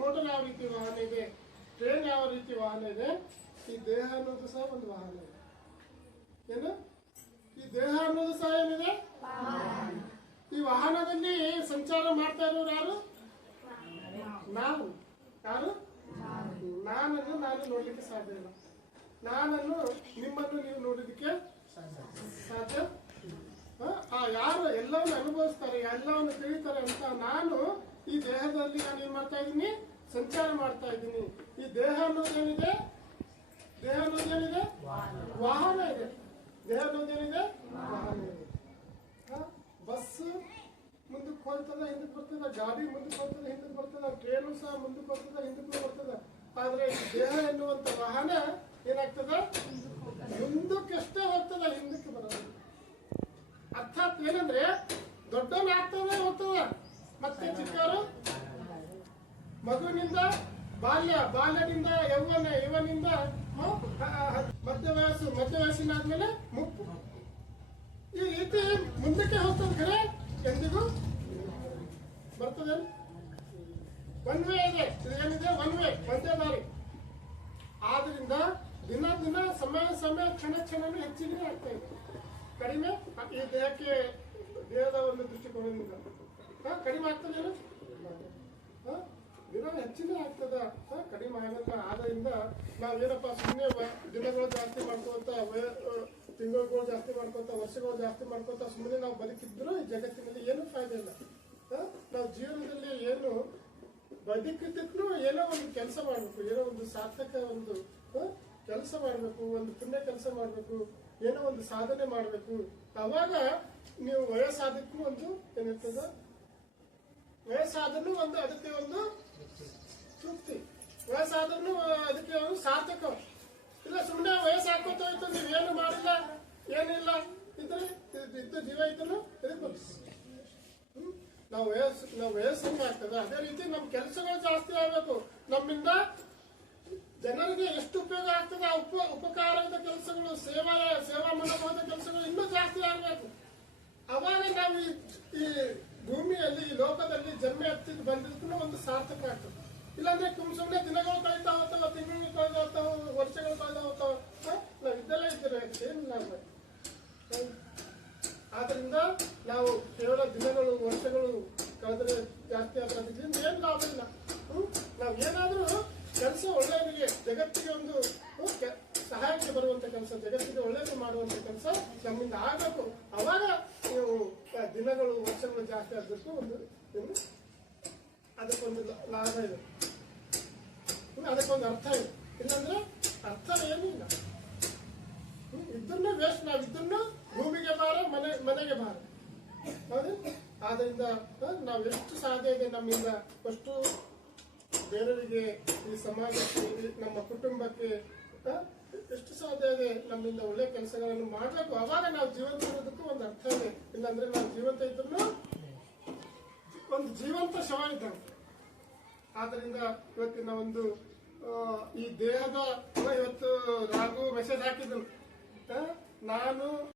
Motor ಯಾವ ರೀತಿ ವಾಹನ ಇದೆ, ಟ್ರೈನ್ ಯಾವ ರೀತಿ ವಾಹನ ಇದೆ, ಈ ದೇಹ ಅನ್ನೋದು ಸಹ ಒಂದು ವಾಹನ ಇದೆ. ಏನು ಈ ದೇಹ ಅನ್ನೋದು ಸಹ ಏನಿದೆ? ಈ ವಾಹನದಲ್ಲಿ ಸಂಚಾರ ಮಾಡ್ತಾ ಇರೋರು ಯಾರು? ನಾವು. ಯಾರು? ನಾನನ್ನು ನಾನು ನೋಡ್ಲಿಕ್ಕೆ ಸಾಧ್ಯ ಇಲ್ಲ. ನಾನನ್ನು ನಿಮ್ಮನ್ನು ನೀವು ನೋಡೋದಕ್ಕೆ ಸಾಧ್ಯ. ಯಾರು ಎಲ್ಲವನ್ನು ಅನುಭವಿಸ್ತಾರೆ, ಎಲ್ಲವನ್ನು ತಿಳಿತಾರೆ ಅಂತ ನಾನು ಈ ದೇಹದಲ್ಲಿ ನಾನು ಏನ್ ಮಾಡ್ತಾ ಇದ್ದೀನಿ? ಸಂಚಾರ ಮಾಡ್ತಾ ಇದ್ದೀನಿ. ಈ ದೇಹ ಅನ್ನೋದೇನಿದೆ? ದೇಹ ಅನ್ನೋದೇನಿದೆ? ವಾಹನ ಇದೆ. ದೇಹ ಅನ್ನೋದೇನಿದೆ? ವಾಹನ ಇದೆ. ಬಸ್ ಮುಂದಕ್ಕೆ ಹೋಗ್ತದ, ಹಿಂದಕ್ಕೆ ಬರ್ತದ, ಗಾಡಿ ಮುಂದಕ್ಕೆ ಹೋಗ್ತದ, ಹಿಂದಕ್ಕೆ ಬರ್ತದ, ಟ್ರೇನು ಸಹ ಮುಂದಕ್ಕೆ ಬರ್ತದ, ಹಿಂದಕ್ಕೂ ಬರ್ತದ. ಆದ್ರೆ ಈ ದೇಹ ಎನ್ನುವಂತ ವಾಹನ ಏನಾಗ್ತದ? ಮುಂದಕ್ಕಷ್ಟೇ ಹೋಗ್ತದ, ಹಿಂದಕ್ಕೆ ಬರೋದು. ಅರ್ಥಾತ್ ಏನಂದ್ರೆ ದೊಡ್ಡವನ್ ಆಗ್ತದೆ ಹೋಗ್ತದ, ಮತ್ತೆ ಚಿಕ್ಕವರು ಮಗುವಿನಿಂದ ಬಾಲ್ಯದಿಂದ ಯವನಿಂದ ಮಧ್ಯ ವಯಸ್ಸಿನಾದ್ಮೇಲೆ ಮುಪ್ಪು, ಈ ರೀತಿ ಮುಂದಕ್ಕೆ ಹೋಗ್ತದೆ. ಖರೆ ಎಂದಿಗೂ ಬರ್ತದೆ. ಒನ್ ವೇ ಇದೆ, ಏನಿದೆ? ಒನ್ ವೇ, ಒಂದೇ ದಾರಿ. ಆದ್ರಿಂದ ದಿನ ಸಮಯ ಕ್ಷಣನೂ ಹೆಚ್ಚಿಗೆ ಆಗ್ತಾ ಇದೆ. ಕಡಿಮೆ ಈ ದೇಹದ ಒಂದು ದೃಷ್ಟಿಕೋನದಿಂದ ಕಡಿಮೆ ಆಗ್ತದೇನು? ದಿನ ಹೆಚ್ಚಿಗೆ ಆಗ್ತದ, ಕಡಿಮೆ ಆಗಲ್ಲ. ಆದ್ರಿಂದ ನಾವೇನಪ್ಪ ಸುಮ್ಮನೆ ದಿನಗಳು ಜಾಸ್ತಿ ಮಾಡ್ಕೋತ, ತಿಂಗಳುಗಳು ಜಾಸ್ತಿ ಮಾಡ್ಕೋತ, ವರ್ಷಗಳು ಜಾಸ್ತಿ ಮಾಡ್ಕೋತ ಸುಮ್ಮನೆ ನಾವು ಬದುಕಿದ್ರು ಈ ಜಗತ್ತಿನಲ್ಲಿ ಏನು ಫಾಯ್ದೆ ಇಲ್ಲ. ನಾವು ಜೀವನದಲ್ಲಿ ಏನು ಬದುಕಿದ್ದಕ್ಕೂ ಏನೋ ಒಂದು ಕೆಲಸ ಮಾಡ್ಬೇಕು, ಏನೋ ಒಂದು ಸಾರ್ಥಕ ಒಂದು ಕೆಲಸ ಮಾಡ್ಬೇಕು, ಒಂದು ಪುಣ್ಯ ಕೆಲಸ ಮಾಡ್ಬೇಕು, ಏನೋ ಒಂದು ಸಾಧನೆ ಮಾಡ್ಬೇಕು. ಅವಾಗ ನೀವು ವಯಸ್ಸಾದಕ್ಕೂ ಒಂದು ಏನಿರ್ತದ? ವಯಸ್ಸಾದ್ರೂ ಒಂದು ಅದಕ್ಕೆ ಒಂದು ತೃಪ್ತಿ, ವಯಸ್ಸಾದ್ರೂ ಅದಕ್ಕೆ ಒಂದು ಸಾರ್ಥಕ. ಇಲ್ಲ ಸುಮ್ಮನೆ ವಯಸ್ಸಾಕೋತ ಹೋಯ್ತು, ನೀವೇನು ಮಾಡಿಲ್ಲ, ಏನಿಲ್ಲ ಇದ್ರೆ ಇದ್ದು ಜೀವ ಇದ್ರು ನಾವು ವಯಸ್ಸಂಗೆ ಆಗ್ತದ. ಅದೇ ರೀತಿ ನಮ್ಮ ಕೆಲಸಗಳು ಜಾಸ್ತಿ ಆಗ್ಬೇಕು. ನಮ್ಮಿಂದ ಜನರಿಗೆ ಎಷ್ಟು ಉಪಯೋಗ ಆಗ್ತದೆ ಆ ಉಪಕಾರದ ಕೆಲಸಗಳು, ಸೇವಾ ಮನೋಭಾವದ ಕೆಲಸಗಳು ಇನ್ನೂ ಜಾಸ್ತಿ ಆಗ್ಬೇಕು. ಅವಾಗ ನಾವು ಈ ಭೂಮಿಯಲ್ಲಿ, ಈ ಲೋಕದಲ್ಲಿ ಜನ್ಮ ಎತ್ತಿದ್ದು ಬಂದಿದ್ದಕ್ಕೂ ಒಂದು ಸಾರ್ಥಕ ಆಗ್ತದೆ. ಇಲ್ಲಾಂದ್ರೆ ಸುಮ್ಮನೆ ದಿನಗಳು ಕಳೀತಾ ಹೋಗ್ತಾವ, ತಿಂಗಳು ಕಳೆದ ಹೋಗ್ತಾವ, ವರ್ಷಗಳು ಕಳೆದ ಹೋಗ್ತಾವ. ನಾವು ಇದೆಲ್ಲ ಇದ್ರೆ ಏನಿಲ್ಲ. ಆದ್ರಿಂದ ನಾವು ಕೇವಲ ದಿನಗಳು ವರ್ಷಗಳು ಕಳೆದ್ರೆ ಜಾಸ್ತಿ ಅದರಿಂದ ಏನ್ ಲಾಭ ಇಲ್ಲ. ನಾವ್ ಏನಾದ್ರೂ ಕೆಲಸ ಒಳ್ಳೆಯವರಿಗೆ, ಜಗತ್ತಿಗೆ ಒಂದು ಸಹಾಯಕ್ಕೆ ಬರುವಂತ ಕೆಲಸ, ಜಗತ್ತಿಗೆ ಒಳ್ಳೆಯದು ಮಾಡುವಂತ ಕೆಲಸ ನಮ್ಮಿಂದ ಆಗಬೇಕು. ಅವಾಗ ನೀವು ದಿನಗಳು ವರ್ಷಗಳು ಜಾಸ್ತಿ ಆದಷ್ಟು ಅದಕ್ಕೊಂದು ಲಾಭ ಇದೆ, ಅದಕ್ಕೊಂದು ಅರ್ಥ ಇದೆ. ಇಲ್ಲಾಂದ್ರೆ ಅರ್ಥ ಏನೂ ಇಲ್ಲ. ಇದನ್ನು ವೇಸ್ಟ್. ನಾವು ಇದನ್ನು ಭೂಮಿಗೆ ಭಾರ, ಮನೆಗೆ ಭಾರ. ಹೌದು. ಆದ್ರಿಂದ ನಾವು ಎಷ್ಟು ಸಾಧ್ಯ ಇದೆ ನಮ್ಮಿಂದ ಅಷ್ಟು ಬೇರೆಯವರಿಗೆ, ಈ ಸಮಾಜಕ್ಕೆ, ನಮ್ಮ ಕುಟುಂಬಕ್ಕೆ ಎಷ್ಟು ಸಾಧ್ಯ ಇದೆ ನಮ್ಮಿಂದ ಒಳ್ಳೆ ಕೆಲಸಗಳನ್ನು ಮಾಡಬೇಕು. ಅವಾಗ ನಾವು ಜೀವಂತ ಇರೋದಕ್ಕೂ ಒಂದು ಅರ್ಥ ಇದೆ. ಇಲ್ಲಾಂದ್ರೆ ನಾವು ಜೀವಂತ ಇದ್ರು ಒಂದು ಜೀವಂತ ಶವ ಇದ್ದಂಗೆ. ಆದ್ರಿಂದ ಇವತ್ತಿನ ಒಂದು ಈ ದೇಹದ ಇವತ್ತು ರಾಘು ಮೆಸೇಜ್ ಹಾಕಿದ್ರು, ನಾನು